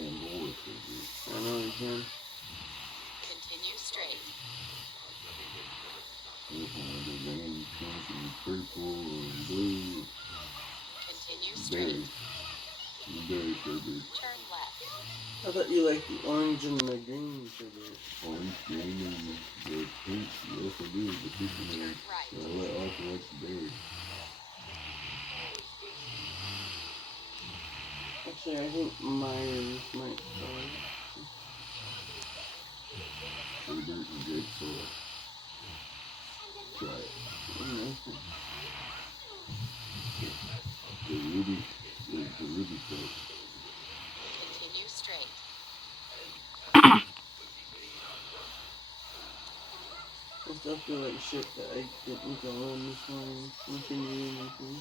I know you can. Continue straight. Continue straight. Turn left. I thought you liked the orange and the green sugar. Orange, green, and the pink. Yes, I do. The pink and Turn right. I also like the berry. Actually, I think Myers might try. Sugar and grape soda. Try it. Mm-hmm. The ruby stuff. Continue straight. I still feel like shit that I didn't go on this morning. Nothing new, nothing.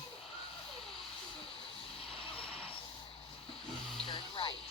Turn right.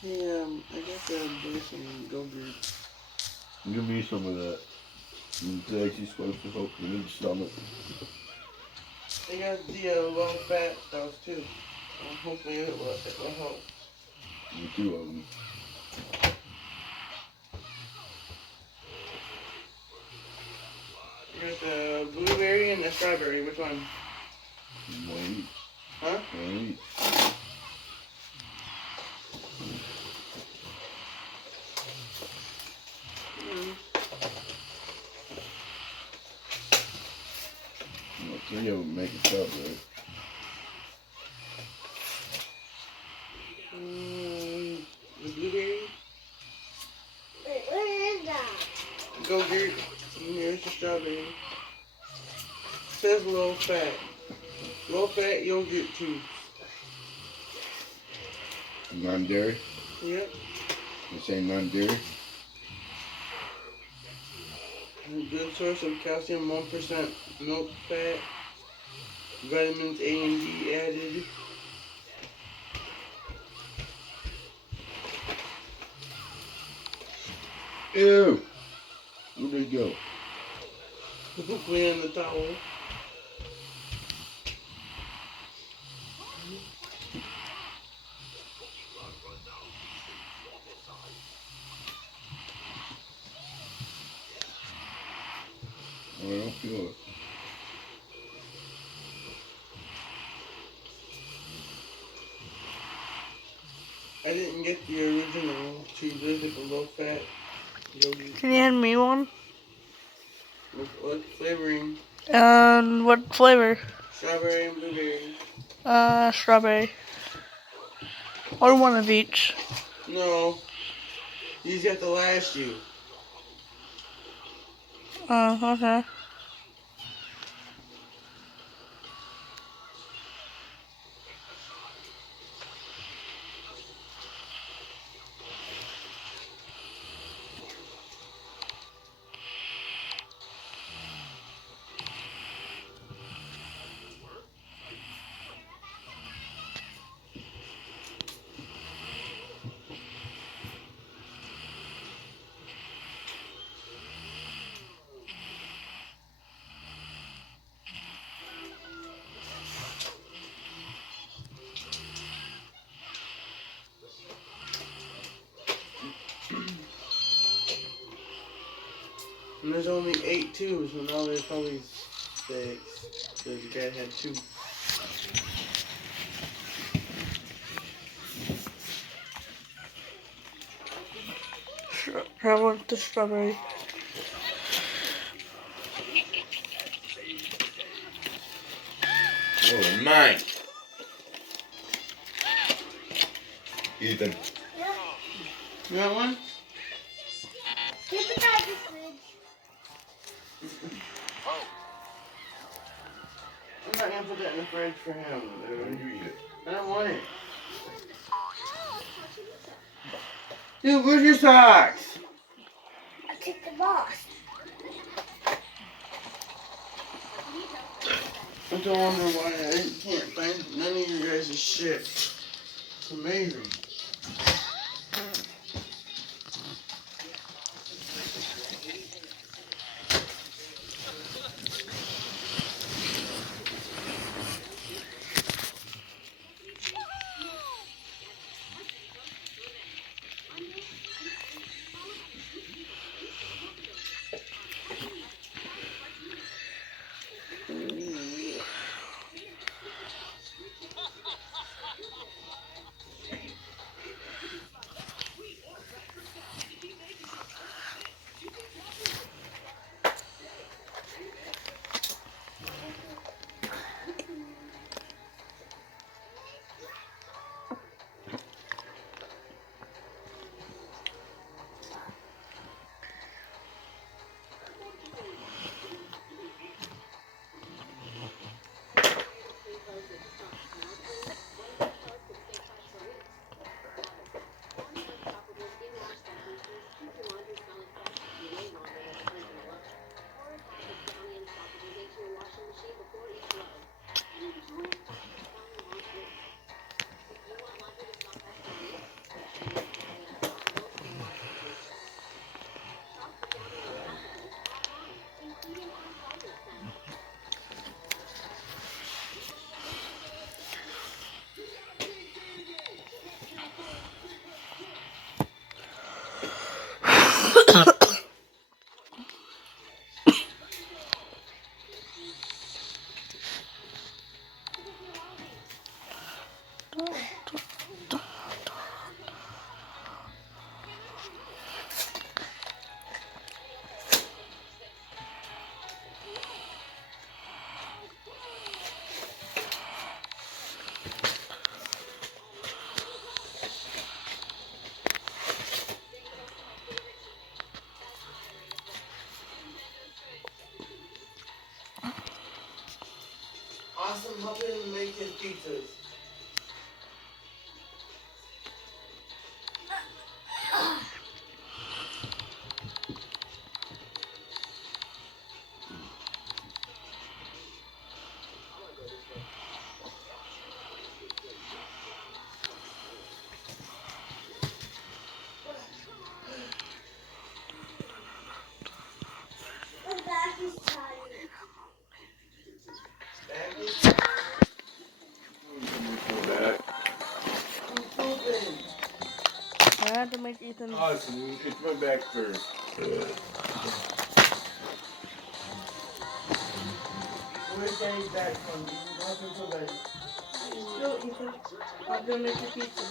Hey, I got to buy some Go-Gurt. Give me some of that. It's actually supposed to help your stomach. I got the low-fat stuff too. Hopefully it will help. Me two of them. I got the blueberry and the strawberry. Which one? One each. Huh? One each. Three of them make a cup, right? The blueberry. Wait, what is that? Go-Gurt. And here's the strawberry. It says low-fat. Low-fat yogurt too. Non-dairy? Yep. You say non-dairy? A good source of calcium, 1% milk fat, vitamins A and D added. Ew! Where'd they go? Clean the towel. Oh, I don't feel it. I didn't get the original cheeses with the low fat yogurt. Can you hand me one? What flavoring? And what flavor? Strawberry and blueberry. Strawberry. Or one of each. No. These have to last you. Oh, okay. And there's only 8 tubes, so now there's probably 6. So the guy had 2. I want the strawberry. Oh, nice! Ethan. Yeah. You want one? Keep it out of the fridge. I'm not gonna put that in the fridge for him. Why Dude. don't you eat it? I don't want it. Dude, where's your socks? I took the boss. I'm don't wonder why I can't find none of you guys' shit. It's amazing. Awesome, help him make his pizzas. My back is tired. Back. I'm pooping. I had to make Ethan. Awesome. It's my back first. Where's Daddy's back from? How's it feel better? Go, Ethan. I'm gonna make your pizza.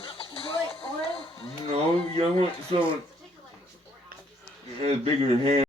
Boy, oil. No, you want someone has bigger hand.